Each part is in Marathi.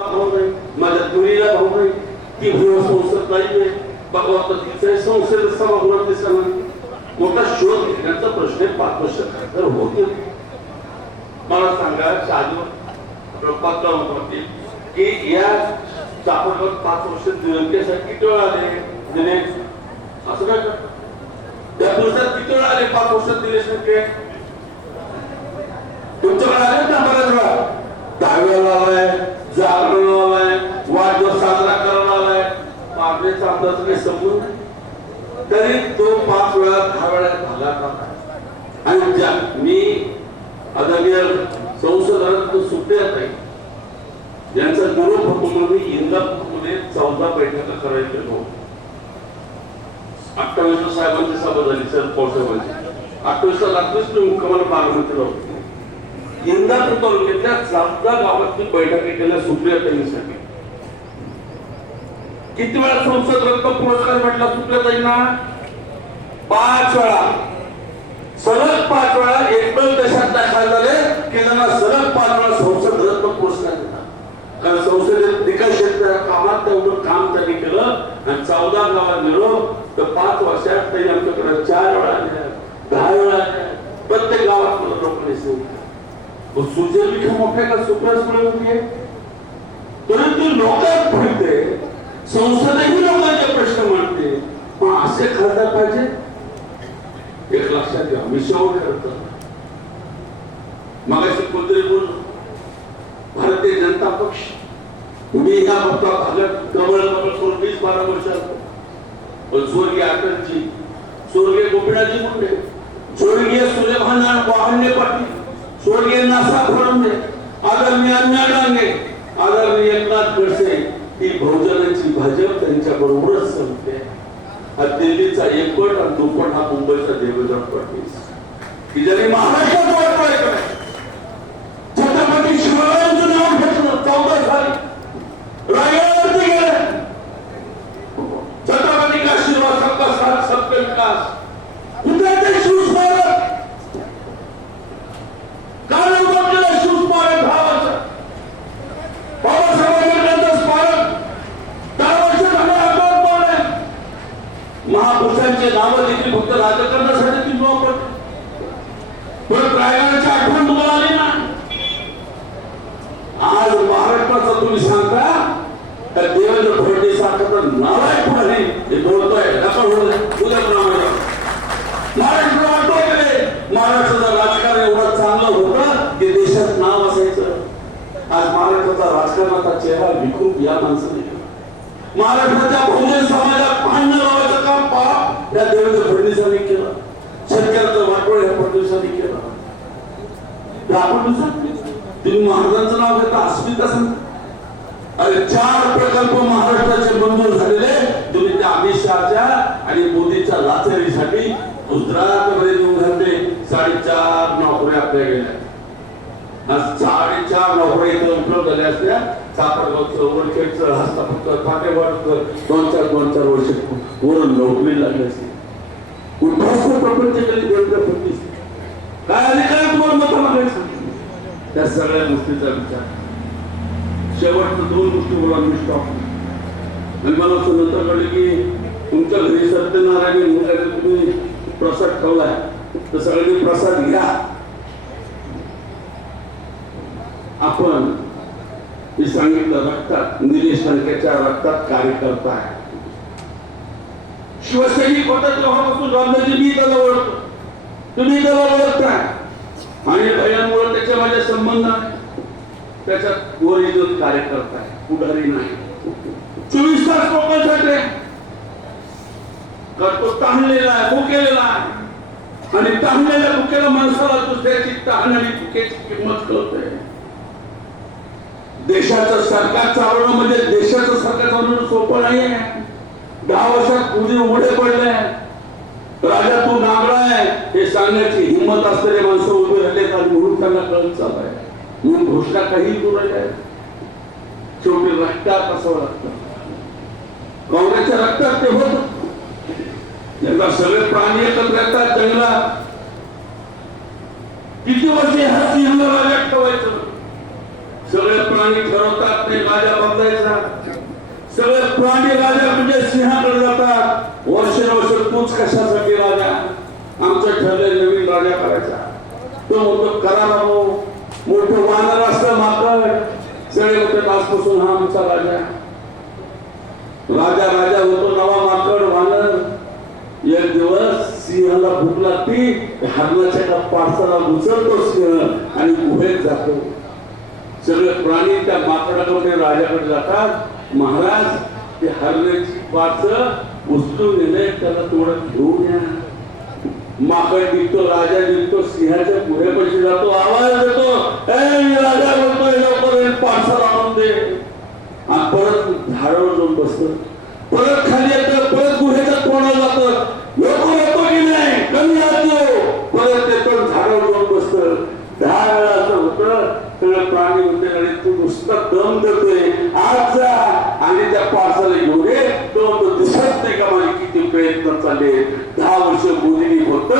माझ्या दुरीला भाऊ नाही ती संसद नाहीये भगवंत संसद मोठा शोध घेण्याचा प्रश्न पाच तर होते मला सांगा की या चापडवर पाच वर्ष दिवंकेसाठी किती आले दिनेश असं काय त्या दिवसात आले पाच वर्ष दिले म्हणजे तुमच्याकडे संपूर्ण तो पाच वेळा दहा वेळा झाला आणि ज्या मी सुप्रिया ताई यांचा गुरु चौदा बैठका ते साहेबांची सभा झाली सर पावसाहेबांची अठ्ठावीस लागतोच मी मुख्यमंत्री इंदापूर तालुक्यातल्या चौदा गावात मी केल्या किती वेळा संसद रत्न पुरस्कार भेटला सुप्रियाताईंना पाच वेळा सलग पाच वेळा एक दोन देशात दाखल झाले की त्यांना सलग पाच वेळा संसद रत्न पुरस्कार दिला कारण संसदेत निकाल शेतकऱ्या कामात तेवढं काम त्यांनी केलं आणि चौदा गावात गेलो तर पाच वर्षात त्यांनी आमच्याकडे चार वेळा दहा वेळा प्रत्येक गावात मला लोकांनी सेवा मग सुजय विखे मोठ्या का सुप्रिया सुळे होती परंतु लोकांना संसदही लोकांचे प्रश्न मांडते मग असे खासदार पाहिजे एक लक्षात घ्या मी मिशावर ठरत मग अशी कोणतरी बोल भारतीय जनता पक्ष मी ह्या बाबतीत भागत कमळ कमळ करून वीस बारा वर्ष असतो पण स्वर्गीय अटलजी स्वर्गीय गोपीनाथजी मुंडे स्वर्गीय सुलेभाना वाहन्य पाटील स्वर्गीय नासा फडणे आदरणीय अन्ना डांगे आदरणीय एकनाथ गडसे ही बहुजनाची भाजप त्यांच्या बरोबरच संपते हा दिल्लीचा एक पट आणि दुप्पट हा मुंबईचा देवेंद्र फडणवीस की ज्यांनी महाराष्ट्रात वाटतोय छत्रपती शिवारायांचं नाव घेतलं चौदा साली रायगडावरती गेले छत्रपती का शिवा सबका साथ सबका विकास महापुरुषांचे नावं देखील फक्त राजकारणासाठी तुम्ही वापरतो पण प्रायणाची आठवण तुम्हाला आली ना आज महाराष्ट्राचा तुम्ही सांगता तर देवेंद्र फडणवीस सरकारचं नाव आहे पुढे हे बोलतोय नका बोलू उद्या प्रमाणे महाराष्ट्र वाटतो गेले महाराष्ट्राचा राजकारण एवढं चांगलं होत की देशात नाव असायचं आज महाराष्ट्राचा राजकारणाचा चेहरा विकून या माणसाने महाराष्ट्राच्या बहुजन समाजात पाहणं लावायचं काम पहा या देवेंद्र केलं वाटोळ या फडणवीसांनी केलं तुम्ही महाराजांचं नाव घेता अस्मिता अरे चार प्रकल्प महाराष्ट्राचे मंजूर झालेले तुम्ही त्या अमित शहाच्या आणि मोदीच्या लाचारीसाठी मध्ये येऊन घातले साडेचार नोकऱ्या आपल्या गेल्या साडेचार नोकरी उपलब्ध झाल्या असत्या सापडगावच हस्ता फक्त फाटेवर दोन चार दोन चार वर्ष वरून नोकरी लागली असते उद्ध्वस्त प्रपंच काय आले काय तुम्हाला मत मागायचं त्या सगळ्या गोष्टीचा विचार शेवटचं दोन गोष्टी बोला मी स्टॉक आणि मला असं नंतर कळलं की तुमच्या घरी सत्यनारायण तुम्ही प्रसाद ठेवलाय तर सगळ्यांनी प्रसाद घ्या आपण हे सांगितलं रक्तात निलेश टंकेच्या रक्तात कार्यकर्ता आहे शिवसैनिक होता तेव्हापासून रामदाजी मी त्याला ओळखतो तुम्ही त्याला ओळखताय आणि पहिल्यामुळे त्याच्या माझ्या संबंध आहे त्याच्यात ओरिजिनल कार्य करताय पुढारी नाही चोवीस तास लोकांसाठी करतो ताणलेला आहे भुकेलेला आहे आणि ताणलेल्या भुकेला माणसाला दुसऱ्याची ताण आणि भुकेची किंमत कळते देशाचं सरकार चालवणं म्हणजे देशाचं सरकार चालवणं सोपं नाहीये दहा वर्षात पुढे उघडे पडले राजा तू नागडा आहे हे सांगण्याची हिंमत असलेले माणसं उभे राहिले काल म्हणून त्यांना कळत चालू आहे म्हणून घोषणा काही दूर आहे शेवटी रक्तात असं रक्त काँग्रेसच्या रक्तात ते होत त्यांना सगळे प्राणी एकत्र येतात जंगलात किती वर्ष हा सिंह राजा ठेवायचं सगळे प्राणी ठरवतात ते राजा बदलायचा सगळे प्राणी राजा म्हणजे सिंहाकडे जातात वर्षानुवर्ष तूच कशासाठी राजा आमचं ठरले नवीन राजा करायचा तो म्हणतो करा मोठं वानर असतं माकड सगळे म्हणतात आजपासून हा आमचा राजा राजा राजा होतो नवा माकड वानर एक दिवस सिंहाला भूक ती हरणाच्या पारसाला उचलतो सिंह आणि गुहेत जातो सगळं प्राणी त्या माकडाकडे राजाकडे जातात महाराज ते हरण्याची पाच उचलून येणे त्याला थोडं घेऊन या माकड निघतो राजा निघतो सिंहाच्या पुढे पैसे जातो आवाज देतो राजा बोलतोय लवकर पार्सल आणून दे परत झाडावर जाऊन बसतो परत नुसता दम देतोय आज जा आणि त्या पार्सल घेऊन ये तो दिसत नाही का माझे किती प्रयत्न चालले दहा वर्ष मोदींनी होत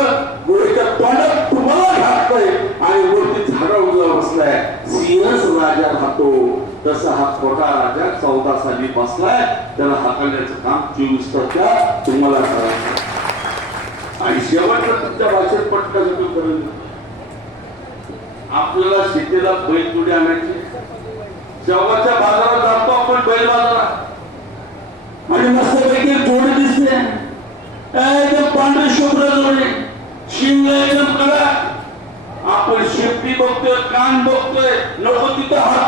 गोळीच्या तोंडात तुम्हाला घातलंय आणि वरती झाडा उजवा बसलाय सिंहच राजा राहतो तसा हा छोटा राजा चौदा साली बसलाय त्याला हाकलण्याचं काम चोवीस तास तुम्हाला करायचं आणि शेवटला तुमच्या भाषेत पटका तुम्ही करून आपल्याला शेतीला बैल जोडी आणायची जवळच्या बाजारात जातो आपण बैल बाजारात आणि मस्तपैकी जोड दिसते एकदम पांढरे शुभ्र जोडे शिंग एकदम कडा आपण शेपटी बघतोय कान बघतोय नको तिथं हात